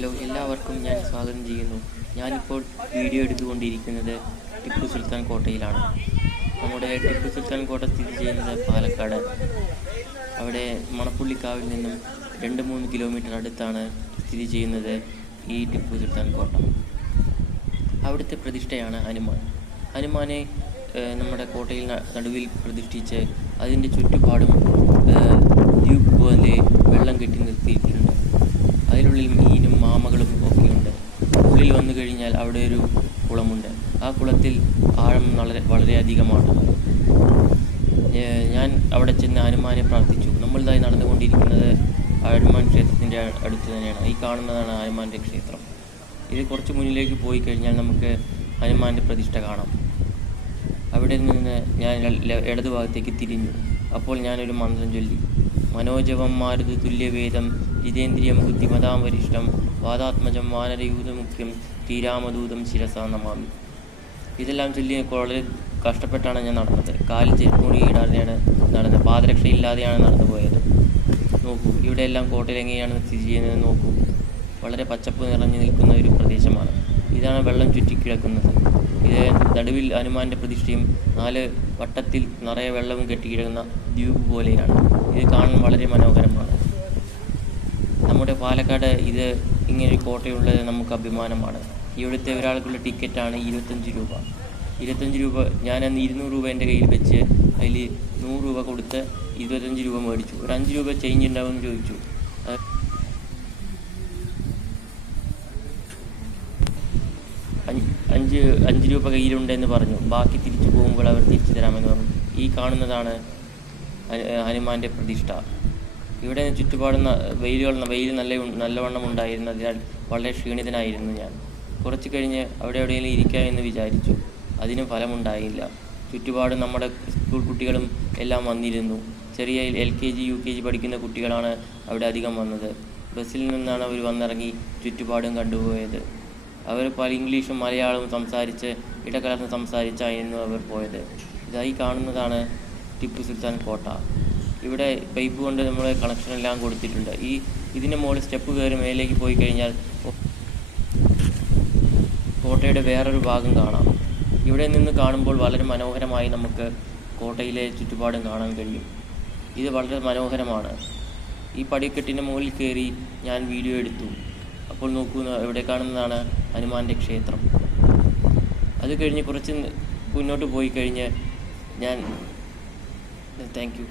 Hello, എല്ലാവർക്കും ഞാൻ സ്വാഗതം ചെയ്യുന്നു. ഞാനിപ്പോൾ വീഡിയോ എടുത്തുകൊണ്ടിരിക്കുന്നത് ടിപ്പു സുൽത്താൻ കോട്ടയിലാണ്. നമ്മുടെ ടിപ്പു സുൽത്താൻ കോട്ട സ്ഥിതി ചെയ്യുന്നത് പാലക്കാട്. അവിടെ മണപ്പുള്ളിക്കാവിൽ നിന്നും 2-3 കിലോമീറ്റർ അടുത്താണ് സ്ഥിതി ചെയ്യുന്നത് ഈ ടിപ്പു സുൽത്താൻ കോട്ട. അവിടുത്തെ പ്രതിഷ്ഠയാണ് ഹനുമാനെ നമ്മുടെ കോട്ടയിൽ നടുവിൽ പ്രതിഷ്ഠിച്ച് അതിൻ്റെ ചുറ്റുപാടും ദ്വീപ് പോലെ വെള്ളം കെട്ടി നിർത്തിയിട്ടുണ്ട്. അതിനുള്ളിൽ മീനും മാമകളും ഒക്കെയുണ്ട്. ഉള്ളിൽ വന്നു കഴിഞ്ഞാൽ അവിടെ ഒരു കുളമുണ്ട്. ആ കുളത്തിൽ ആഴം വളരെയധികമാണ്. ഞാൻ അവിടെ ചെന്ന് ഹനുമാനെ പ്രാർത്ഥിച്ചു. നമ്മളിതായി നടന്നുകൊണ്ടിരിക്കുന്നത് ഹനുമാൻ ക്ഷേത്രത്തിൻ്റെ അടുത്ത് തന്നെയാണ്. ഈ കാണുന്നതാണ് ഹനുമാൻ്റെ ക്ഷേത്രം. ഇത് കുറച്ച് മുന്നിലേക്ക് പോയി കഴിഞ്ഞാൽ നമുക്ക് ഹനുമാൻ്റെ പ്രതിഷ്ഠ കാണാം. അവിടെ നിന്ന് ഞാൻ ഇടതുഭാഗത്തേക്ക് തിരിഞ്ഞു. അപ്പോൾ ഞാനൊരു മന്ത്രം ചൊല്ലി. മനോജവം മാരുതി തുല്യവേദം ജിതേന്ദ്രിയം ബുദ്ധിമതാം വരിഷ്ഠം വാദാത്മജം വാനരയൂതമുഖ്യം ശ്രീരാമദൂതം ശിരസാ നമാമി. ഇതെല്ലാം ചൊല്ലി വളരെ കഷ്ടപ്പെട്ടാണ് ഞാൻ നടന്നത്. കാലിൽ ചെരുപ്പുണിയിടാതെയാണ് നടന്നത്. പാദരക്ഷയില്ലാതെയാണ് നടന്നു പോയത്. നോക്കൂ, ഇവിടെയെല്ലാം കോട്ടയിലെങ്ങനെയാണ് സ്ഥിതി ചെയ്യുന്നത് നോക്കൂ. വളരെ പച്ചപ്പ് നിറഞ്ഞു നിൽക്കുന്ന ഒരു പ്രദേശമാണ്. ഇതാണ് വെള്ളം ചുറ്റിക്കിടക്കുന്നത്. ഇത് നടുവിൽ ഹനുമാൻ്റെ പ്രതിഷ്ഠയും 4 വട്ടത്തിൽ നിറയെ വെള്ളവും കെട്ടിക്കിടക്കുന്ന ദ്വീപ് പോലെയാണ്. ഇത് കാണാൻ വളരെ മനോഹരമാണ്. നമ്മുടെ പാലക്കാട് ഇങ്ങനൊരു കോട്ടയുള്ളത് നമുക്ക് അഭിമാനമാണ്. ഇവിടുത്തെ ഒരാൾക്കുള്ള ടിക്കറ്റാണ് 25 രൂപ. 25 രൂപ ഞാൻ അന്ന് 200 രൂപ എൻ്റെ കയ്യിൽ വെച്ച് അതിൽ 100 രൂപ കൊടുത്ത് 25 രൂപ മേടിച്ചു. ഒരു 5 രൂപ ചേഞ്ച് ഉണ്ടാവുമെന്ന് ചോദിച്ചു. 5 രൂപ കയ്യിലുണ്ടെന്ന് പറഞ്ഞു. ബാക്കി തിരിച്ചു പോകുമ്പോൾ അവർ തിരിച്ചു തരാമെന്ന് പറഞ്ഞു. ഈ കാണുന്നതാണ് ഹനുമാൻ്റെ പ്രതിഷ്ഠ. ഇവിടെ ചുറ്റുപാടും വെയിൽ നല്ലവണ്ണം ഉണ്ടായിരുന്നതിനാൽ വളരെ ക്ഷീണിതനായിരുന്നു ഞാൻ. കുറച്ച് കഴിഞ്ഞ് അവിടെ എവിടെയെങ്കിലും ഇരിക്കാമെന്ന് വിചാരിച്ചു. അതിനും ഫലമുണ്ടായില്ല. ചുറ്റുപാടും നമ്മുടെ സ്കൂൾ കുട്ടികളും എല്ലാം വന്നിരുന്നു. ചെറിയ LKG UKG പഠിക്കുന്ന കുട്ടികളാണ് അവിടെ അധികം വന്നത്. ബസ്സിൽ നിന്നാണ് അവർ വന്നിറങ്ങി ചുറ്റുപാടും കണ്ടുപോയത്. അവർ പല ഇംഗ്ലീഷും മലയാളവും ഇടകലർന്ന് സംസാരിച്ചായിരുന്നു അവർ പോയത്. ഇതായി കാണുന്നതാണ് ടിപ്പു സുൽത്താൻ കോട്ട. ഇവിടെ പൈപ്പ് കൊണ്ട് നമ്മൾ കണക്ഷനെല്ലാം കൊടുത്തിട്ടുണ്ട്. ഇതിൻ്റെ മുകളിൽ സ്റ്റെപ്പ് കയറി മേലേക്ക് പോയി കഴിഞ്ഞാൽ കോട്ടയുടെ വേറൊരു ഭാഗം കാണാം. ഇവിടെ നിന്ന് കാണുമ്പോൾ വളരെ മനോഹരമായി നമുക്ക് കോട്ടയിലെ ചുറ്റുപാടും കാണാൻ കഴിയും. ഇത് വളരെ മനോഹരമാണ്. ഈ പടിക്കെട്ടിൻ്റെ മുകളിൽ കയറി ഞാൻ വീഡിയോ എടുത്തു. അപ്പോൾ നോക്കൂ, ഇവിടെ കാണുന്നതാണ് ഹനുമാൻ്റെ ക്ഷേത്രം. അത് കഴിഞ്ഞ് കുറച്ച് മുന്നോട്ട് പോയി കഴിഞ്ഞ് താങ്ക് യു.